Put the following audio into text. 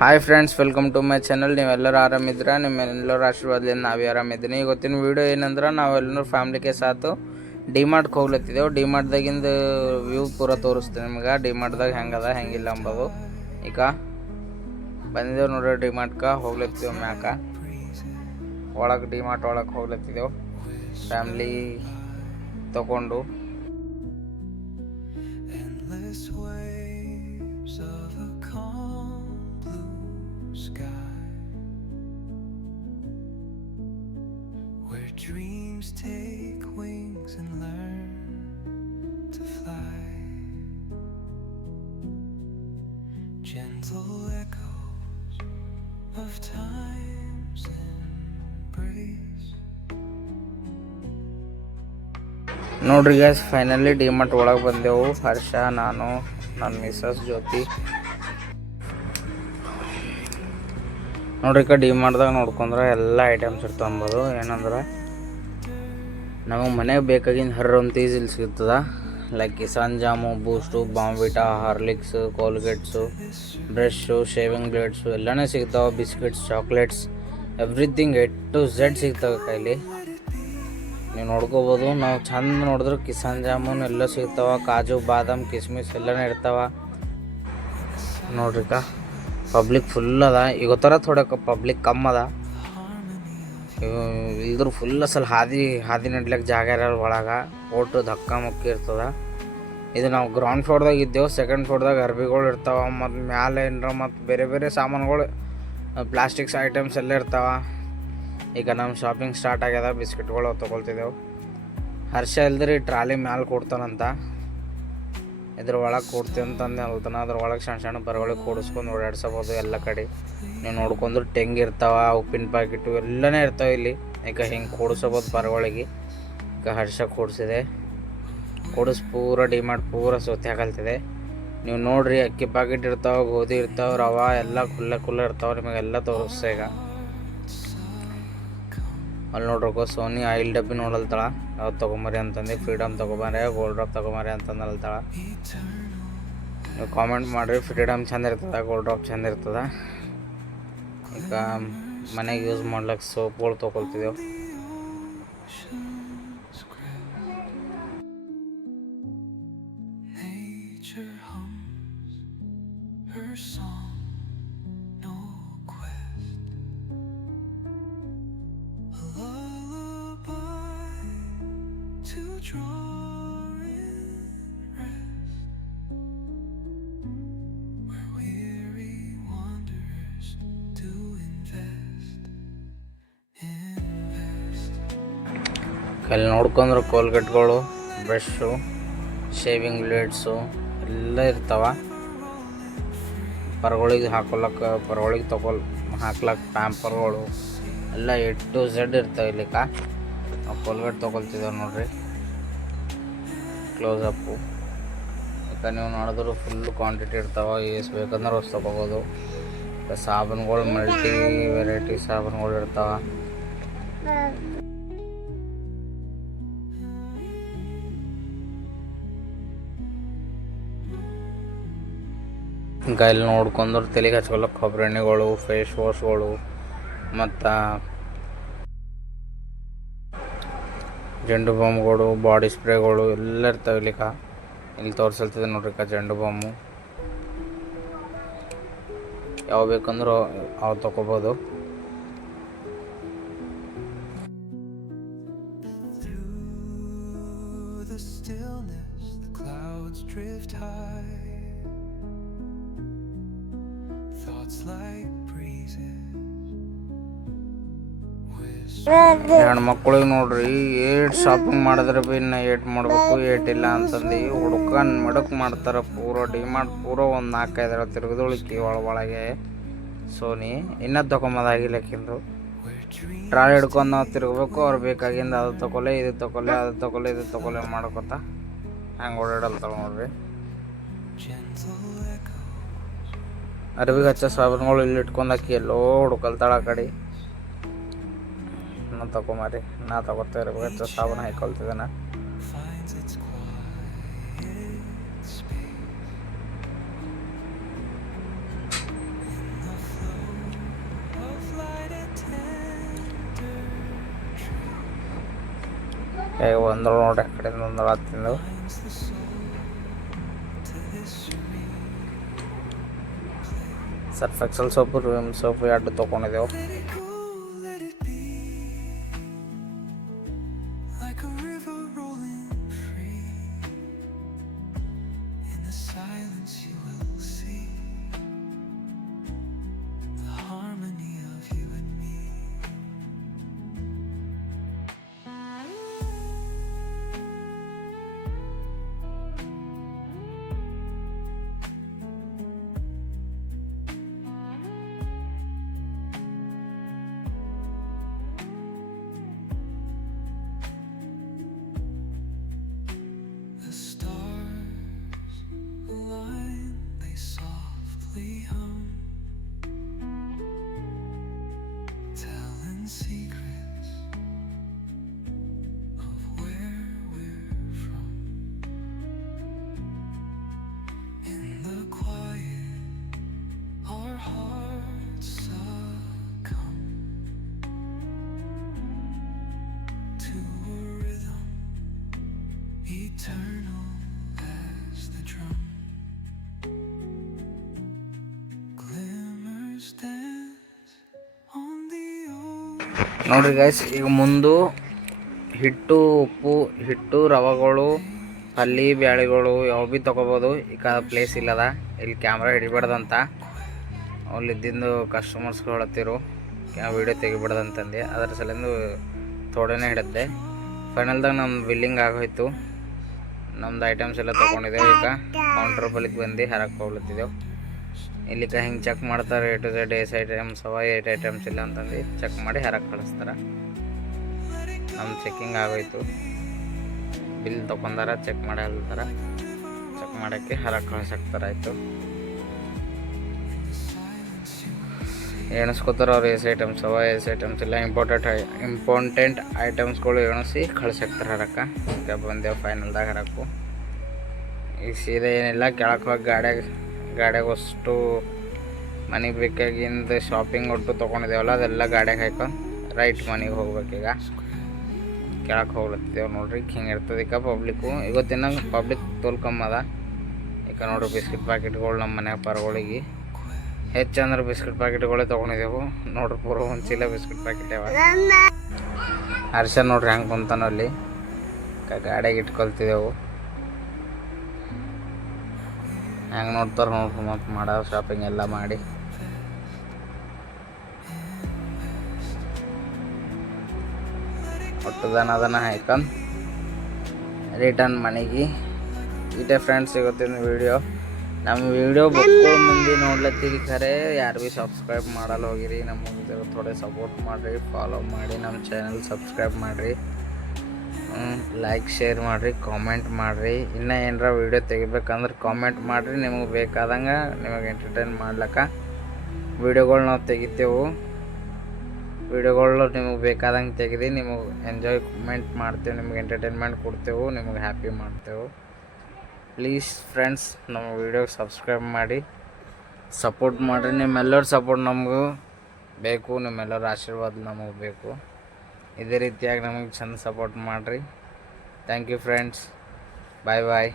Hi friends, welcome to my channel. ನೀವೆಲ್ಲರೂ ಆರಾಮಿದ್ರೆ ನಿಮ್ಮೆಲ್ಲರ ಆಶೀರ್ವಾದದಿಂದ ನಾವೇ ಆರಾಮಿದ್ದೀನಿ. ಇವತ್ತಿನ ವೀಡಿಯೋ ಏನಂದ್ರೆ ನಾವೆಲ್ಲರೂ ಫ್ಯಾಮ್ಲಿಗೆ ಸಾತು ಡಿಮಾರ್ಟ್ಗೆ ಹೋಗ್ಲತ್ತಿದ್ದೆವು. ಡಿಮಾರ್ಟ್ದಾಗಿಂದು ವ್ಯೂ ಪೂರ ತೋರಿಸ್ತೀನಿ ನಿಮ್ಗೆ. ಡಿಮಾರ್ಟ್ದಾಗ ಹೆಂಗದ ಹೆಂಗಿಲ್ಲ ಅಂಬೋದು. ಈಗ ಬಂದಿದ್ದೇವೆ ನೋಡ್ರಿ, ಡಿಮಾರ್ಟ್ಗೆ ಹೋಗ್ಲತ್ತಿದ್ದೆವು. ಮ್ಯಾಕ ಒಳಗೆ ಡಿಮಾರ್ಟ್ ಒಳಗೆ ಹೋಗ್ಲತ್ತಿದ್ದೆವು ಫ್ಯಾಮ್ಲಿ ತಗೊಂಡು. Dreams take wings and learn to fly. Gentle echoes of time's embrace. ನೋಡ್ರಿ ಗ್ಯಾಸ್, ಫೈನಲಿ ಡಿಮಾರ್ಟ್ ಒಳಗೆ ಬಂದೆವು. ಹರ್ಷ, ನಾನು, ನನ್ನ ಮಿಸಸ್ ಜ್ಯೋತಿ. ನೋಡ್ರಿ, ಡಿಮಾರ್ಟ್ದಾಗ ನೋಡ್ಕೊಂಡ್ರೆ ಎಲ್ಲ ಐಟಮ್ಸ್ ಇರ್ತಾವ ಅಂಬೋದು. ಏನಂದ್ರೆ ನಮಗೆ ಮನೆಗೆ ಬೇಕಾಗಿಂದ ಹರ್ರಂತ ಈಸಿಲಿ ಸಿಗ್ತದ. Like Kisan jam, Boost, Bournvita, Horlicks, Colgates, brush, shaving blades ಎಲ್ಲನೇ ಸಿಗ್ತಾವೆ. Biscuits, chocolates, everything A to Z ಸಿಗ್ತವೆ ಕೈಲಿ. ನೀವು ನೋಡ್ಕೋಬೋದು. ನಾವು ಚಂದ ನೋಡಿದ್ರೆ ಕಿಸಾನ್ ಜಾಮೂನ್ ಎಲ್ಲ ಸಿಗ್ತಾವೆ. ಕಾಜು, ಬಾದಾಮ್, ಕಿಸ್ಮಿಸ್ ಎಲ್ಲನೇ ಇರ್ತಾವೆ. ನೋಡ್ರಿ, ಪಬ್ಲಿಕ್ ಫುಲ್ ಅದ. ಈಗ ಥರ ಥೋಡಕ ಪಬ್ಲಿಕ್ ಕಮ್ಮಿ ಅದ. ಇದ್ರ ಫುಲ್ ಅಸಲು ಹಾದಿ ನಡ್ಲಿಕ್ಕೆ ಜಾಗ ಇರಲ್ಲ ಒಳಗೆ. ಓಟು ಧಕ್ಕ ಮುಕ್ಕಿ ಇರ್ತದೆ. ಇದು ನಾವು ಗ್ರೌಂಡ್ ಫ್ಲೋರ್ದಾಗ ಇದ್ದೇವೆ. ಸೆಕೆಂಡ್ ಫ್ಲೋರ್ದಾಗ ಅರ್ಬಿಗಳು ಇರ್ತಾವೆ. ಮತ್ತು ಮ್ಯಾಲೆ ಏನರ ಮತ್ತು ಬೇರೆ ಬೇರೆ ಸಾಮಾನುಗಳು, ಪ್ಲಾಸ್ಟಿಕ್ಸ್ ಐಟಮ್ಸ್ ಎಲ್ಲ ಇರ್ತಾವೆ. ಈಗ ನಮ್ಮ ಶಾಪಿಂಗ್ ಸ್ಟಾರ್ಟ್ ಆಗ್ಯದ. ಬಿಸ್ಕಿಟ್ಗಳು ತೊಗೊಳ್ತಿದ್ದೆವು. ಹರ್ಷ ಇಲ್ದ್ರಿ ಟ್ರಾಲಿ ಮ್ಯಾಲೆ ಕೊಡ್ತಾನಂತ. ಇದ್ರ ಒಳಗೆ ಕೊಡ್ತೀವಿ ಅಂತಂದು ಹೇಳ್ತಾನೆ. ಅದ್ರ ಒಳಗೆ ಸಣ್ಣ ಸಣ್ಣ ಬರಗಳಿಗೆ ಕೂಡಿಸ್ಕೊಂಡು ಓಡಾಡ್ಸಬೋದು ಎಲ್ಲ ಕಡೆ. ನೀವು ನೋಡ್ಕೊಂಡ್ರೆ ಟೆಂಗ್ ಇರ್ತಾವೆ, ಉಪ್ಪಿನ ಪ್ಯಾಕೆಟು ಎಲ್ಲನೇ ಇರ್ತಾವೆ ಇಲ್ಲಿ. ಈಗ ಹಿಂಗೆ ಕೂಡಿಸಬೋದು ಬರಗಳಿಗೆ. ಈಗ ಹರ್ಷ ಕೂಡಿಸಿದೆ. ಪೂರ ಡಿಮಾರ್ಟ್ ಪೂರ ಸೋತಿ ಹಾಕಲ್ತಿದೆ. ನೀವು ನೋಡ್ರಿ, ಅಕ್ಕಿ ಪ್ಯಾಕೆಟ್ ಇರ್ತಾವೆ, ಗೋಧಿ ಇರ್ತಾವೆ, ರವೆ ಎಲ್ಲ ಕುಲ್ಲ ಇರ್ತಾವೆ. ನಿಮಗೆಲ್ಲ ತೋರಿಸ್ತೆ. ಈಗ ಅಲ್ಲಿ ನೋಡ್ರಕೋ ಸೋನಿ ಆಯಿಲ್ ಡಬ್ಬಿ ನೋಡಲ್ತಾಳ. ಯಾವ್ದು ತೊಗೊಂಬರಿ ಅಂತಂದು. ಫ್ರೀಡಮ್ ತೊಗೊಂಬರಿ, ಗೋಲ್ಡ್ ಡ್ರಾಪ್ ತೊಗೊಂಬರಿ ಅಂತಂದು ಅಲ್ತಾಳ. ನೀವು ಕಾಮೆಂಟ್ ಮಾಡಿರಿ. ಫ್ರೀಡಮ್ ಚಂದ ಇರ್ತದೆ, ಗೋಲ್ಡ್ ಡ್ರಾಪ್ ಚಂದ ಇರ್ತದೆ. ಈಗ ಮನೆಗೆ ಯೂಸ್ ಮಾಡ್ಲಿಕ್ಕೆ ಸೋಪ್ಗಳು ತೊಗೊಳ್ತಿದ್ದೆವು. ಅಲ್ಲಿ ನೋಡ್ಕೊಂಡ್ರೆ ಕೋಲ್ಗೇಟ್ಗಳು, ಬ್ರಷ್ಷು, ಶೇವಿಂಗ್ ಬ್ಲೇಡ್ಸು ಎಲ್ಲ ಇರ್ತಾವೆ. ಪರಗಳಿಗೆ ಹಾಕೊಳಕ್ಕೆ, ಪರಗಳಿಗೆ ಹಾಕ್ಲಕ್ಕೆ ಪ್ಯಾಂಪರ್ಗಳು ಎಲ್ಲ A to Z ಇರ್ತಾವೆ ಇಲ್ಲಿಕ. ನಾವು ಕೋಲ್ಗೇಟ್ ತೊಗೊಳ್ತಿದ್ದೇವೆ ನೋಡ್ರಿ. ಕ್ಲೋಸಪ್ಪು ಈಗ ನೀವು ನೋಡಿದ್ರು ಫುಲ್ ಕ್ವಾಂಟಿಟಿ ಇರ್ತಾವೆ. ಎಷ್ಟು ಬೇಕಂದ್ರೆ ಅಷ್ಟು ತೊಗೋಬೋದು. ಸಾಬೂನುಗಳು ಮಲ್ಟಿ ವೆರೈಟಿ ಸಾಬೂನುಗಳು ಇರ್ತಾವೆ. ಈಗ ಇಲ್ಲಿ ನೋಡ್ಕೊಂಡ್ರೆ ತಲೆಗೆ ಹಚ್ಕೊಳಕ್ಕೆ ಕೊಬ್ಬರಿ ಎಣ್ಣೆಗಳು, ಫೇಸ್ ವಾಶ್ಗಳು ಮತ್ತು ಜಂಡು ಬಾಂಬ್ಗಳು, ಬಾಡಿ ಸ್ಪ್ರೇಗಳು ಎಲ್ಲ ಇರ್ತಾವೆ ಇಲ್ಲಿಕ. ಇಲ್ಲಿ ತೋರಿಸಲ್ತಿದೆ ನೋಡ್ರಿ ಜಂಡು ಬಾಂಬು. ಯಾವ ಬೇಕಂದ್ರೆ ಅವು ತೊಗೋಬೋದು. ಹೆಣ್ಮಕ್ಳಿಗೆ ನೋಡ್ರಿ, ಶಾಪಿಂಗ್ ಮಾಡಿದ್ರೆ ಭೀ ಇನ್ನು ಮಾಡಬೇಕು, ಇಲ್ಲ ಅಂತಂದು ಮಡಕ್ ಮಾಡ್ತಾರೆ. ಪೂರ ಡಿಮಾರ್ಟ್ ಪೂರ ಒಂದು 4-5 ತಿರುಗಿದೊಳಕಿ ಒಳಗೆ ಸೋನಿ ಇನ್ನೂ ತೊಗೊಂಬೋದಾಗಿಲ್ಲಕ್ಕಿಂದು. ಟ್ರಾಲಿ ಹಿಡ್ಕೊಂಡು ನಾವು ತಿರುಗಬೇಕು. ಅವ್ರು ಬೇಕಾಗಿಂದ ಅದು ತೊಗೊಳ್ಳೆ, ಇದು ತೊಗೊಳ್ಳೆ, ಅದು ತೊಗೊಳ್ಳೆ, ಇದು ತೊಗೊಳ್ಳೆ ಮಾಡ್ಕೊತ ಹಂಗೆ ಓಡಾಡಲ್ತಾವ ನೋಡ್ರಿ. ಅರ್ಬಿಗೆ ಹಚ್ಚೋ ಸಾಬೂನುಗಳು ಇಲ್ಲಿ ಇಟ್ಕೊಂಡಾಕಿ ಎಲ್ಲೋ ಹುಡ್ಕೊಳ್ತಾಳ ಆ ಕಡೆ. ನಾ ತೊಗೊಂಬರಿ, ನಾ ತೊಗೊತಾ ಅರ್ಬಿಗೆ ಹಚ್ಚೋ ಸಾಬೂನು ಹಾಕೊಳ್ತಿದ್ದಾನ. ಒಂದ್ರ ನೋಡ್ರಿ ಆ ಕಡೆಯಿಂದ ಒಂದ್ರ ಹತ್ತಿಂದು binds the soul to this serene place. Surf Excel soap room soap ಎರಡು ತೊಗೊಂಡಿದ್ದೆವು. Let it go, let it be, like a river rolling free. In the silence you will see the harmony of you and me. The stars align, they softly hum, telling secrets of where we're from. In the quiet, our hearts succumb to a rhythm eternal as the drum. Glimmers dance on the old ನೋಡ್ರಿ guys, ಈಗ ಮುಂದು ಹಿಟ್ಟು ಉಪ್ಪು ಹಿಟ್ಟು ರವೆಗಳು ಪಲ್ಲಿ ಬ್ಯಾಳಿಗಳು ಯಾವ ಭೀ ತೊಗೋಬೋದು. ಈಗ ಪ್ಲೇಸ್ ಇಲ್ಲದ ಇಲ್ಲಿ ಕ್ಯಾಮ್ರಾ ಹಿಡಿಬಾರ್ದಂತ ಅಲ್ಲಿದ್ದಿಂದು ಕಸ್ಟಮರ್ಸ್ಗಳು ಹೇಳತ್ತಿರು ವೀಡಿಯೋ ತೆಗಿಬಾರ್ದಂತಂದು, ಅದ್ರ ಸಲಿಂದು ಥೋಡೆನೇ ಹಿಡಿದ್ದೆ. ಫೈನಲ್ದಾಗ ನಮ್ಮ ಬಿಲ್ಲಿಂಗ್ ಆಗೋಯ್ತು, ನಮ್ದು ಐಟಮ್ಸ್ ಎಲ್ಲ ತೊಗೊಂಡಿದ್ದೆವು. ಈಗ ಕೌಂಟ್ರ್ ಬಲಿಗೆ ಬಂದು ಹರಕ್ಕೆ ಹೋಗ್ಲತ್ತಿದ್ದೆವು. ಇಲ್ಲಿಕ ಹಿಂಗೆ ಚೆಕ್ ಮಾಡ್ತಾರೆ A to Z ಏಸ್ ಐಟಮ್ಸ್ ಅವ 8 ಐಟಮ್ಸ್ ಇಲ್ಲ ಅಂತಂದು ಚೆಕ್ ಮಾಡಿ ಹರಕ್ಕೆ ಕಳಿಸ್ತಾರೆ. ನಮ್ಮ ಚೆಕ್ಕಿಂಗ್ ಆಗೋಯ್ತು, ಬಿಲ್ ತೊಗೊಂಡಾರ, ಚೆಕ್ ಮಾಡಿ ಹೇಳ್ತಾರೆ, ಚೆಕ್ ಮಾಡೋಕ್ಕೆ ಹರಕ್ಕೆ ಕಳ್ಸಾಕ್ತಾರಾಯ್ತು. ಎಣಿಸ್ಕೋತಾರೆ ಅವ್ರು ಏಸ್ ಐಟಮ್ಸ್ ಅವ ಏಸ್ ಐಟಮ್ಸ್ ಇಲ್ಲ ಇಂಪಾರ್ಟೆಂಟ್ ಐಟಮ್ಸ್ಗಳು ಎಣಿಸಿ ಕಳ್ಸಾಕ್ತಾರೆ ಹರಕ್ಕೆ. ಈಗ ಬಂದೆವು ಫೈನಲ್ದಾಗ ಹರಕ್ಕು. ಈಗ ಸೀದಾ ಏನಿಲ್ಲ, ಕೆಳಕ್ಕೆ ಹೋಗಿ ಗಾಡ್ಯಾಗ ಅಷ್ಟು ಮನೆಗೆ ಬೇಕಾಗಿಂದ ಶಾಪಿಂಗ್ ಒಟ್ಟು ತೊಗೊಂಡಿದ್ದೇವಲ್ಲ ಅದೆಲ್ಲ ಗಾಡ್ಯಾಗ ಹಾಕೊಂಡು ರೈಟ್ ಮನೆಗೆ ಹೋಗ್ಬೇಕೀಗ. ಕೆಳಕ್ಕೆ ಹೋಗ್ಲತ್ತಿದ್ದೇವೆ ನೋಡ್ರಿ. ಹಿಂಗೆ ಇರ್ತದೆ ಈಗ ಪಬ್ಲಿಕ್ಕು. ಇವತ್ತಿನ ಪಬ್ಲಿಕ್ ತೋಲ್ ಕಮ್ಮದ. ಈಗ ನೋಡ್ರಿ ಬಿಸ್ಕಿಟ್ ಪ್ಯಾಕೆಟ್ಗಳು ನಮ್ಮ ಮನ್ಯಾಗ ಪರಗಳಿಗೆ ಹೆಚ್ಚಂದ್ರೆ ಬಿಸ್ಕಿಟ್ ಪ್ಯಾಕೆಟ್ಗಳೇ ತೊಗೊಂಡಿದ್ದೆವು. ನೋಡ್ರಿ ಪೂರ ಒಂದು ಚೀಲ ಬಿಸ್ಕಿಟ್ ಪ್ಯಾಕೆಟ್ ಅವ. ಹರ್ಷ ನೋಡ್ರಿ ಹೆಂಗೆ ಕುಂತಾನ ಅಲ್ಲಿ ಗಾಡಿಯಾಗ ಇಟ್ಕೊಳ್ತಿದ್ದೆವು. ಹೆಂಗೆ ನೋಡ್ತಾರೆ ನೋಡ್ರಿ, ಮತ್ತು ಮಾಡೋ ಶಾಪಿಂಗ್ ಎಲ್ಲ ಮಾಡಿ ಒಟ್ಟು ದನ ಹಾಯ್ಕೊಂಡು ರಿಟರ್ನ್ ಮನೆಗೆ. ಇದೇ ಫ್ರೆಂಡ್ಸ್ ಇವತ್ತಿನ ವೀಡಿಯೋ. ನಮ್ಮ ವೀಡಿಯೋ ಬಕ್ಕೋಳು ಮಂದಿ ನೋಡ್ಲತ್ತೀರಿ, ಖರೆ ಯಾರು ಭೀ ಸಬ್ಸ್ಕ್ರೈಬ್ ಮಾಡಲ್ಲ ಹೋಗಿರಿ. ನಮಗೆ ಥೋಡೆ ಸಪೋರ್ಟ್ ಮಾಡಿರಿ, ಫಾಲೋ ಮಾಡಿ, ನಮ್ಮ ಚಾನಲ್ ಸಬ್ಸ್ಕ್ರೈಬ್ ಮಾಡಿರಿ, ಲೈಕ್ ಶೇರ್ ಮಾಡಿರಿ, ಕಾಮೆಂಟ್ ಮಾಡಿರಿ. ಇನ್ನೂ ಏನಾರ ವೀಡಿಯೋ ತೆಗಿಬೇಕಂದ್ರೆ ಕಾಮೆಂಟ್ ಮಾಡಿರಿ. ನಿಮಗೆ ಬೇಕಾದಂಗೆ ನಿಮಗೆ ಎಂಟರ್ಟೈನ್ ಮಾಡ್ಲಿಕ್ಕೆ ವೀಡಿಯೋಗಳು ನಾವು ತೆಗಿತೇವೆ. ವೀಡಿಯೋಗಳು ನಿಮಗೆ ಬೇಕಾದಂಗೆ ತೆಗೆದು ನಿಮಗೆ ಎಂಜಾಯ್ಮೆಂಟ್ ಮಾಡ್ತೇವೆ, ನಿಮಗೆ ಎಂಟರ್ಟೈನ್ಮೆಂಟ್ ಕೊಡ್ತೇವೆ, ನಿಮಗೆ ಹ್ಯಾಪಿ ಮಾಡ್ತೇವೆ. ಪ್ಲೀಸ್ ಫ್ರೆಂಡ್ಸ್, ನಮ್ಮ ವೀಡಿಯೋಗೆ ಸಬ್ಸ್ಕ್ರೈಬ್ ಮಾಡಿ ಸಪೋರ್ಟ್ ಮಾಡಿರಿ. ನಿಮ್ಮೆಲ್ಲರ ಸಪೋರ್ಟ್ ನಮಗೂ ಬೇಕು, ನಿಮ್ಮೆಲ್ಲರ ಆಶೀರ್ವಾದ ನಮಗೆ ಬೇಕು. ಇದೇ ರೀತಿಯಾಗಿ ನಮಗೆ ಚಂದ ಸಪೋರ್ಟ್ ಮಾಡಿರಿ. Thank you friends, bye bye.